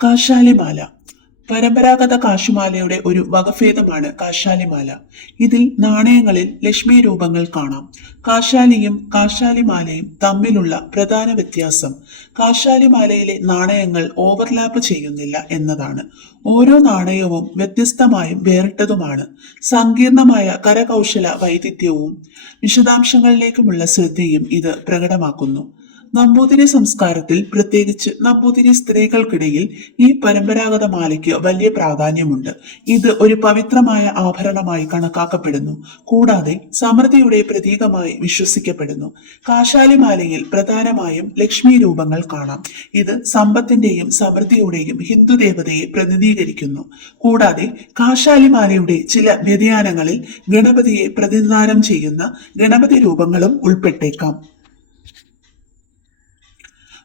കാശാലിമാല പരമ്പരാഗത കാശുമാലയുടെ ഒരു വകഭേദമാണ് കാശാലിമാല. ഇതിൽ നാണയങ്ങളിൽ ലക്ഷ്മി രൂപങ്ങൾ കാണാം. കാശാലിയും കാശാലിമാലയും തമ്മിലുള്ള പ്രധാന വ്യത്യാസം കാശാലിമാലയിലെ നാണയങ്ങൾ ഓവർലാപ്പ് ചെയ്യുന്നില്ല എന്നതാണ്. ഓരോ നാണയവും വ്യത്യസ്തമായും വേറിട്ടതുമാണ്. സങ്കീർണമായ കരകൗശല വൈദഗ്ധ്യവും വിശദാംശങ്ങളിലേക്കുമുള്ള ശ്രദ്ധയും ഇത് പ്രകടമാക്കുന്നു. നമ്പൂതിരി സംസ്കാരത്തിൽ, പ്രത്യേകിച്ച് നമ്പൂതിരി സ്ത്രീകൾക്കിടയിൽ ഈ പരമ്പരാഗത മാലയ്ക്ക് വലിയ പ്രാധാന്യമുണ്ട്. ഇത് ഒരു പവിത്രമായ ആഭരണമായി കണക്കാക്കപ്പെടുന്നു, കൂടാതെ സമൃദ്ധിയുടെ പ്രതീകമായി വിശ്വസിക്കപ്പെടുന്നു. കാശാലിമാലയിൽ പ്രധാനമായും ലക്ഷ്മി രൂപങ്ങൾ കാണാം. ഇത് സമ്പത്തിന്റെയും സമൃദ്ധിയുടെയും ഹിന്ദു ദേവതയെ പ്രതിനിധീകരിക്കുന്നു. കൂടാതെ കാശാലിമാലയുടെ ചില വ്യതിയാനങ്ങളിൽ ഗണപതിയെ പ്രതിനിധാനം ചെയ്യുന്ന ഗണപതി രൂപങ്ങളും ഉൾപ്പെട്ടേക്കാം.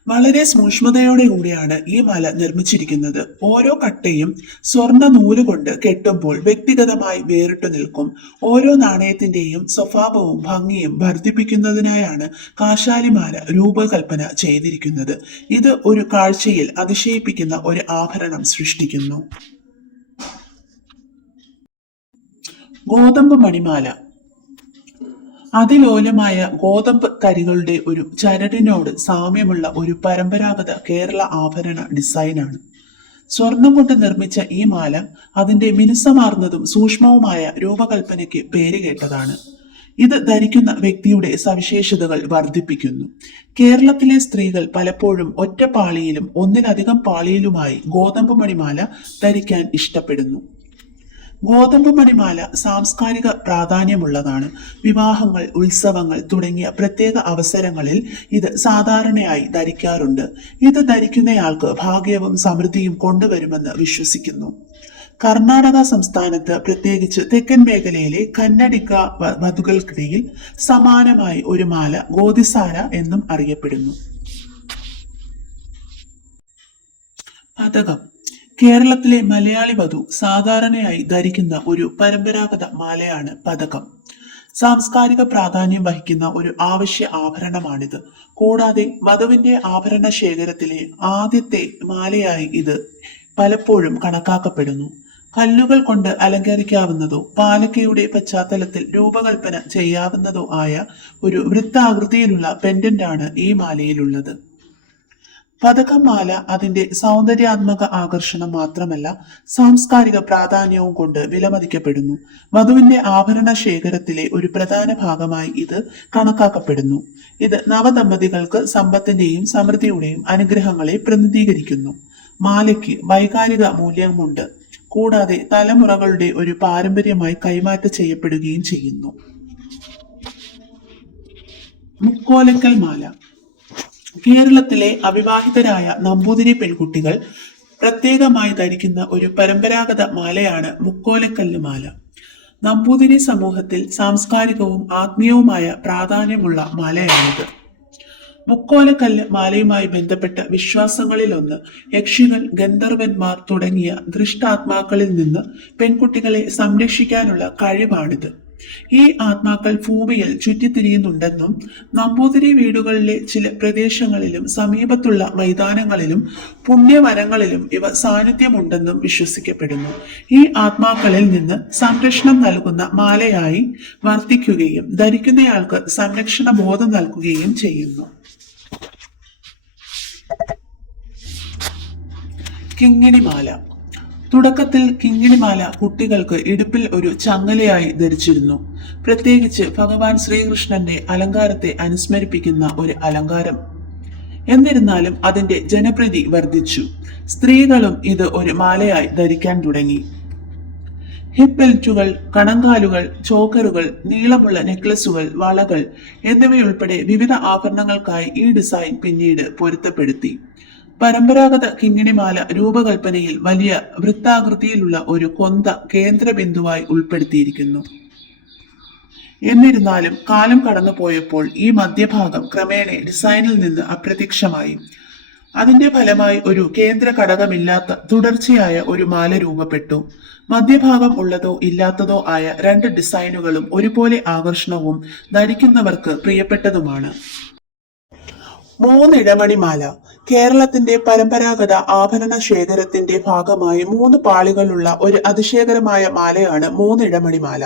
വളരെ സൂക്ഷ്മതയോടെ കൂടിയാണ് ഈ മാല നിർമ്മിച്ചിരിക്കുന്നത്. ഓരോ കട്ടയും സ്വർണ്ണ നൂലുകൊണ്ട് കെട്ടുമ്പോൾ വ്യക്തിഗതമായി വേറിട്ടു നിൽക്കും. ഓരോ നാണയത്തിന്റെയും സ്വഭാവവും ഭംഗിയും വർദ്ധിപ്പിക്കുന്നതിനായാണ് കാശാലിമാല രൂപകൽപ്പന ചെയ്തിരിക്കുന്നത്. ഇത് ഒരു കാഴ്ചയിൽ അതിശയിപ്പിക്കുന്ന ഒരു ആഭരണം സൃഷ്ടിക്കുന്നു. ഗോതമ്പ് മണിമാല അതിലോലമായ ഗോതമ്പ് തരികളുടെ ഒരു ചരടിനോട് സാമ്യമുള്ള ഒരു പരമ്പരാഗത കേരള ആഭരണ ഡിസൈനാണ്. സ്വർണം കൊണ്ട് നിർമ്മിച്ച ഈ മാല അതിന്റെ മിനുസമാർന്നതും സൂക്ഷ്മവുമായ രൂപകൽപ്പനയ്ക്ക് പേരുകേട്ടതാണ്. ഇത് ധരിക്കുന്ന വ്യക്തിയുടെ സവിശേഷതകൾ വർദ്ധിപ്പിക്കുന്നു. കേരളത്തിലെ സ്ത്രീകൾ പലപ്പോഴും ഒറ്റ പാളിയിലും ഒന്നിലധികം പാളിയിലുമായി ഗോതമ്പ് മണിമാല ധരിക്കാൻ ഇഷ്ടപ്പെടുന്നു. ഗോതമ്പ് മണിമാല സാംസ്കാരിക പ്രാധാന്യമുള്ളതാണ്. വിവാഹങ്ങൾ, ഉത്സവങ്ങൾ തുടങ്ങിയ പ്രത്യേക അവസരങ്ങളിൽ ഇത് സാധാരണയായി ധരിക്കാറുണ്ട്. ഇത് ധരിക്കുന്നയാൾക്ക് ഭാഗ്യവും സമൃദ്ധിയും കൊണ്ടുവരുമെന്ന് വിശ്വസിക്കുന്നു. കർണാടക സംസ്ഥാനത്ത്, പ്രത്യേകിച്ച് തെക്കൻ മേഖലയിലെ കന്നഡിക വധുക്കൾക്കിടയിൽ സമാനമായി ഒരു മാല ഗോതിസാര എന്നും അറിയപ്പെടുന്നു. പതകം കേരളത്തിലെ മലയാളി വധു സാധാരണയായി ധരിക്കുന്ന ഒരു പരമ്പരാഗത മാലയാണ് പതകം. സാംസ്കാരിക പ്രാധാന്യം വഹിക്കുന്ന ഒരു ആവശ്യ ആഭരണമാണിത്. കൂടാതെ വധുവിന്റെ ആഭരണ ശേഖരത്തിലെ ആദ്യത്തെ മാലയായി ഇത് പലപ്പോഴും കണക്കാക്കപ്പെടുന്നു. കല്ലുകൾ കൊണ്ട് അലങ്കരിക്കാവുന്നതോ പാലക്കയുടെ പശ്ചാത്തലത്തിൽ രൂപകൽപ്പന ചെയ്യാവുന്നതോ ആയ ഒരു വൃത്താകൃതിയിലുള്ള പെൻഡന്റാണ് ഈ മാലയിലുള്ളത്. പതകം മാല അതിന്റെ സൗന്ദര്യാത്മക ആകർഷണം മാത്രമല്ല, സാംസ്കാരിക പ്രാധാന്യവും കൊണ്ട് വിലമതിക്കപ്പെടുന്നു. വധുവിന്റെ ആഭരണ ശേഖരത്തിലെ ഒരു പ്രധാന ഭാഗമായി ഇത് കണക്കാക്കപ്പെടുന്നു. ഇത് നവദമ്പതികൾക്ക് സമ്പത്തിന്റെയും സമൃദ്ധിയുടെയും അനുഗ്രഹങ്ങളെ പ്രതിനിധീകരിക്കുന്നു. മാലയ്ക്ക് വൈകാരിക മൂല്യമുണ്ട്, കൂടാതെ തലമുറകളുടെ ഒരു പാരമ്പര്യമായി കൈമാറ്റം ചെയ്യപ്പെടുകയും ചെയ്യുന്നു. മുക്കോലക്കൽ മാല കേരളത്തിലെ അവിവാഹിതരായ നമ്പൂതിരി പെൺകുട്ടികൾ പ്രത്യേകമായി ധരിക്കുന്ന ഒരു പരമ്പരാഗത മാലയാണ് മുക്കോലക്കല്ല് മാല. നമ്പൂതിരി സമൂഹത്തിൽ സാംസ്കാരികവും ആത്മീയവുമായ പ്രാധാന്യമുള്ള മാലയാണിത്. മുക്കോലക്കല്ല് മാലയുമായി ബന്ധപ്പെട്ട വിശ്വാസങ്ങളിലൊന്ന് യക്ഷികൾ, ഗന്ധർവന്മാർ തുടങ്ങിയ ദൃഷ്ടാത്മാക്കളിൽ നിന്ന് പെൺകുട്ടികളെ സംരക്ഷിക്കാനുള്ള കഴിവാണിത്. ഈ ആത്മാക്കൾ ഭൂമിയിൽ ചുറ്റിത്തിരിയുന്നുണ്ടെന്നും നമ്പൂതിരി വീടുകളിലെ ചില പ്രദേശങ്ങളിലും സമീപത്തുള്ള മൈതാനങ്ങളിലും പുണ്യവനങ്ങളിലും ഇവ സാന്നിധ്യമുണ്ടെന്നും വിശ്വസിക്കപ്പെടുന്നു. ഈ ആത്മാക്കളിൽ നിന്ന് സംരക്ഷണം നൽകുന്ന മാലയായി വർത്തിക്കുകയും ധരിക്കുന്നയാൾക്ക് സംരക്ഷണ ബോധം നൽകുകയും ചെയ്യുന്നു. കിങ്ങിണിമാല തുടക്കത്തിൽ കിങ്ങിണിമാല കുട്ടികൾക്ക് ഇടുപ്പിൽ ഒരു ചങ്ങലയായി ധരിച്ചിരുന്നു. പ്രത്യേകിച്ച് ഭഗവാൻ ശ്രീകൃഷ്ണന്റെ അലങ്കാരത്തെ അനുസ്മരിപ്പിക്കുന്ന ഒരു അലങ്കാരം. എന്നിരുന്നാലും അതിന്റെ ജനപ്രീതി വർദ്ധിച്ചു. സ്ത്രീകളും ഇത് ഒരു മാലയായി ധരിക്കാൻ തുടങ്ങി. ഹിപ്പ് ബെൽറ്റുകൾ, കണങ്കാലുകൾ, ചോക്കറുകൾ, നീളമുള്ള നെക്ലസുകൾ, വളകൾ എന്നിവയുൾപ്പെടെ വിവിധ ആഭരണങ്ങൾക്കായി ഈ ഡിസൈൻ പിന്നീട് പൊരുത്തപ്പെടുത്തി. പരമ്പരാഗത കിങ്ങിണിമാല രൂപകൽപ്പനയിൽ വലിയ വൃത്താകൃതിയിലുള്ള ഒരു കൊന്ത കേന്ദ്രബിന്ദുവായി ഉൾപ്പെടുത്തിയിരിക്കുന്നു. എന്നിരുന്നാലും കാലം കടന്നുപോയപ്പോൾ ഈ മധ്യഭാഗം ക്രമേണ ഡിസൈനിൽ നിന്ന് അപ്രത്യക്ഷമായി. അതിന്റെ ഫലമായി ഒരു കേന്ദ്ര ഘടകമില്ലാത്ത തുടർച്ചയായ ഒരു മാല രൂപപ്പെട്ടു. മധ്യഭാഗം ഉള്ളതോ ഇല്ലാത്തതോ ആയ രണ്ട് ഡിസൈനുകളും ഒരുപോലെ ആകർഷണവും ധരിക്കുന്നവർക്ക് പ്രിയപ്പെട്ടതുമാണ്. മൂന്നിഴമണിമാല കേരളത്തിന്റെ പരമ്പരാഗത ആഭരണ ശേഖരത്തിന്റെ ഭാഗമായി 3 പാളികളുള്ള ഒരു അതിശയകരമായ മാലയാണ് മൂന്നിഴമണിമാല.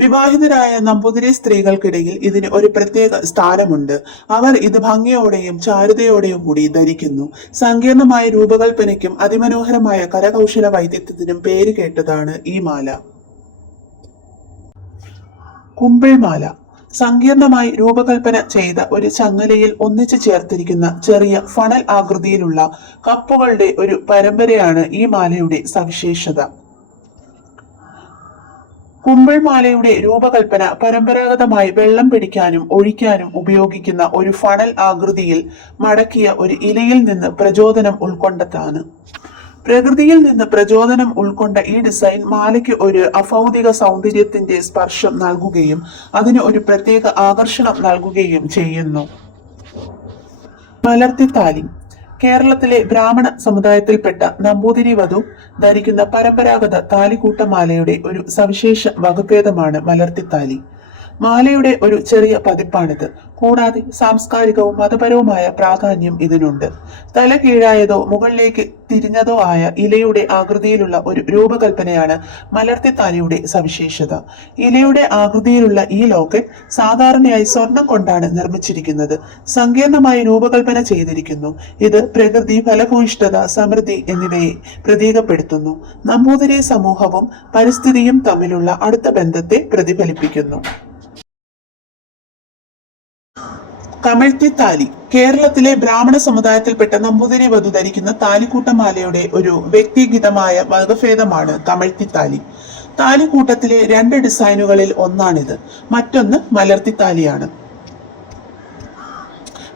വിവാഹിതരായ നമ്പൂതിരി സ്ത്രീകൾക്കിടയിൽ ഇതിന് ഒരു പ്രത്യേക സ്ഥാനമുണ്ട്. അവർ ഇത് ഭംഗിയോടെയും ചാരുതയോടെയും കൂടി ധരിക്കുന്നു. സങ്കീർണമായ രൂപകൽപ്പനയ്ക്കും അതിമനോഹരമായ കരകൗശല വൈദഗ്ധ്യത്തിനും പേര് കേട്ടതാണ് ഈ മാല. കുമ്പിൾമാല സങ്കീർണമായി രൂപകൽപ്പന ചെയ്ത ഒരു ചങ്ങലയിൽ ഒന്നിച്ചു ചേർത്തിരിക്കുന്ന ചെറിയ ഫണൽ ആകൃതിയിലുള്ള കപ്പുകളുടെ ഒരു പരമ്പരയാണ് ഈ മാലയുടെ സവിശേഷത. കുമ്പിൾമാലയുടെ രൂപകൽപ്പന പരമ്പരാഗതമായി വെള്ളം പിടിക്കാനും ഒഴിക്കാനും ഉപയോഗിക്കുന്ന ഒരു ഫണൽ ആകൃതിയിൽ മടക്കിയ ഒരു ഇലയിൽ നിന്ന് പ്രചോദനം ഉൾക്കൊണ്ടതാണ്. പ്രകൃതിയിൽ നിന്ന് പ്രചോദനം ഉൾക്കൊണ്ട ഈ ഡിസൈൻ മാലയ്ക്ക് ഒരു അഭൗതിക സൗന്ദര്യത്തിന്റെ സ്പർശം നൽകുകയും അതിന് ഒരു പ്രത്യേക ആകർഷണം നൽകുകയും ചെയ്യുന്നു. മലർത്തിത്താലി കേരളത്തിലെ ബ്രാഹ്മണ സമുദായത്തിൽപ്പെട്ട നമ്പൂതിരി വധു ധരിക്കുന്ന പരമ്പരാഗത താലികൂട്ടമാലയുടെ ഒരു സവിശേഷ വകഭേദമാണ് മലർത്തിത്താലി. മാലയുടെ ഒരു ചെറിയ പതിപ്പാണിത്. കൂടാതെ സാംസ്കാരികവും മതപരവുമായ പ്രാധാന്യം ഇതിനുണ്ട്. തല കീഴായതോ മുകളിലേക്ക് തിരിഞ്ഞതോ ആയ ഇലയുടെ ആകൃതിയിലുള്ള ഒരു രൂപകൽപ്പനയാണ് മലർത്തിത്താലിയുടെ സവിശേഷത. ഇലയുടെ ആകൃതിയിലുള്ള ഈ ലോക്കറ്റ് സാധാരണയായി സ്വർണം കൊണ്ടാണ് നിർമ്മിച്ചിരിക്കുന്നത്. സങ്കീർണമായി രൂപകൽപ്പന ചെയ്തിരിക്കുന്നു. ഇത് പ്രകൃതി, ഫലഭൂയിഷ്ഠത, സമൃദ്ധി എന്നിവയെ പ്രതീകപ്പെടുത്തുന്നു. നമ്പൂതിരി സമൂഹവും പരിസ്ഥിതിയും തമ്മിലുള്ള അടുത്ത ബന്ധത്തെ പ്രതിഫലിപ്പിക്കുന്നു. കമഴ്ത്തിത്താലി കേരളത്തിലെ ബ്രാഹ്മണ സമുദായത്തിൽപ്പെട്ട നമ്പൂതിരി വധു ധരിക്കുന്ന താലിക്കൂട്ടമാലയുടെ ഒരു വ്യക്തിഗതമായ വകഭേദമാണ് കമഴ്ത്തിത്താലി. താലിക്കൂട്ടത്തിലെ 2 ഡിസൈനുകളിൽ ഒന്നാണിത്. മറ്റൊന്ന് മലർത്തിത്താലിയാണ്.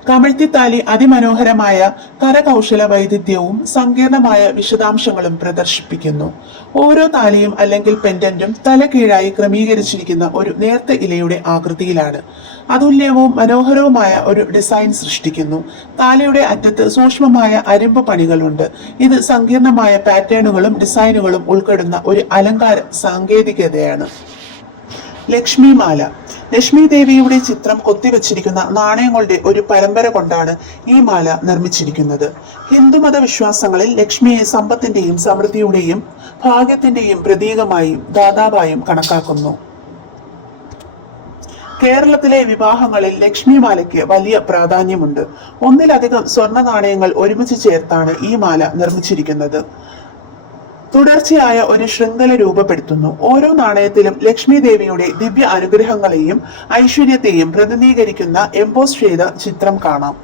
കമഴ്ത്തിത്താലി അതിമനോഹരമായ കരകൗശല വൈദഗ്ധ്യവും സങ്കീർണമായ വിശദാംശങ്ങളും പ്രദർശിപ്പിക്കുന്നു. ഓരോ താലിയും അല്ലെങ്കിൽ പെൻഡന്റും തല കീഴായി ക്രമീകരിച്ചിരിക്കുന്ന ഒരു നേർത്ത ഇലയുടെ ആകൃതിയിലാണ്. അതുല്യവും മനോഹരവുമായ ഒരു ഡിസൈൻ സൃഷ്ടിക്കുന്നു. താലിയുടെ അറ്റത്ത് സൂക്ഷ്മമായ അരിമ്പ് പണികളുണ്ട്. ഇത് സങ്കീർണമായ പാറ്റേണുകളും ഡിസൈനുകളും ഉൾപ്പെടുന്ന ഒരു അലങ്കാര സാങ്കേതികതയാണ്. ലക്ഷ്മിമാല ലക്ഷ്മി ദേവിയുടെ ചിത്രം കൊത്തിവച്ചിരിക്കുന്ന നാണയങ്ങളുടെ ഒരു പരമ്പര കൊണ്ടാണ് ഈ മാല നിർമ്മിച്ചിരിക്കുന്നത്. ഹിന്ദുമത വിശ്വാസങ്ങളിൽ ലക്ഷ്മിയെ സമ്പത്തിന്റെയും സമൃദ്ധിയുടെയും ഭാഗ്യത്തിന്റെയും പ്രതീകമായും ദാതാവായും കണക്കാക്കുന്നു. കേരളത്തിലെ വിവാഹങ്ങളിൽ ലക്ഷ്മിമാലയ്ക്ക് വലിയ പ്രാധാന്യമുണ്ട്. ഒന്നിലധികം സ്വർണ്ണ നാണയങ്ങൾ ഒരുമിച്ച് ചേർത്താണ് ഈ മാല നിർമ്മിച്ചിരിക്കുന്നത്. തുടർച്ചയായ ഒരു ശൃംഖല രൂപപ്പെടുത്തുന്നു. ഓരോ നാണയത്തിലും ലക്ഷ്മി ദേവിയുടെ ദിവ്യ അനുഗ്രഹങ്ങളെയും ഐശ്വര്യത്തെയും പ്രതിനിധീകരിക്കുന്ന എംബോസ് ചെയ്ത ചിത്രം കാണാം.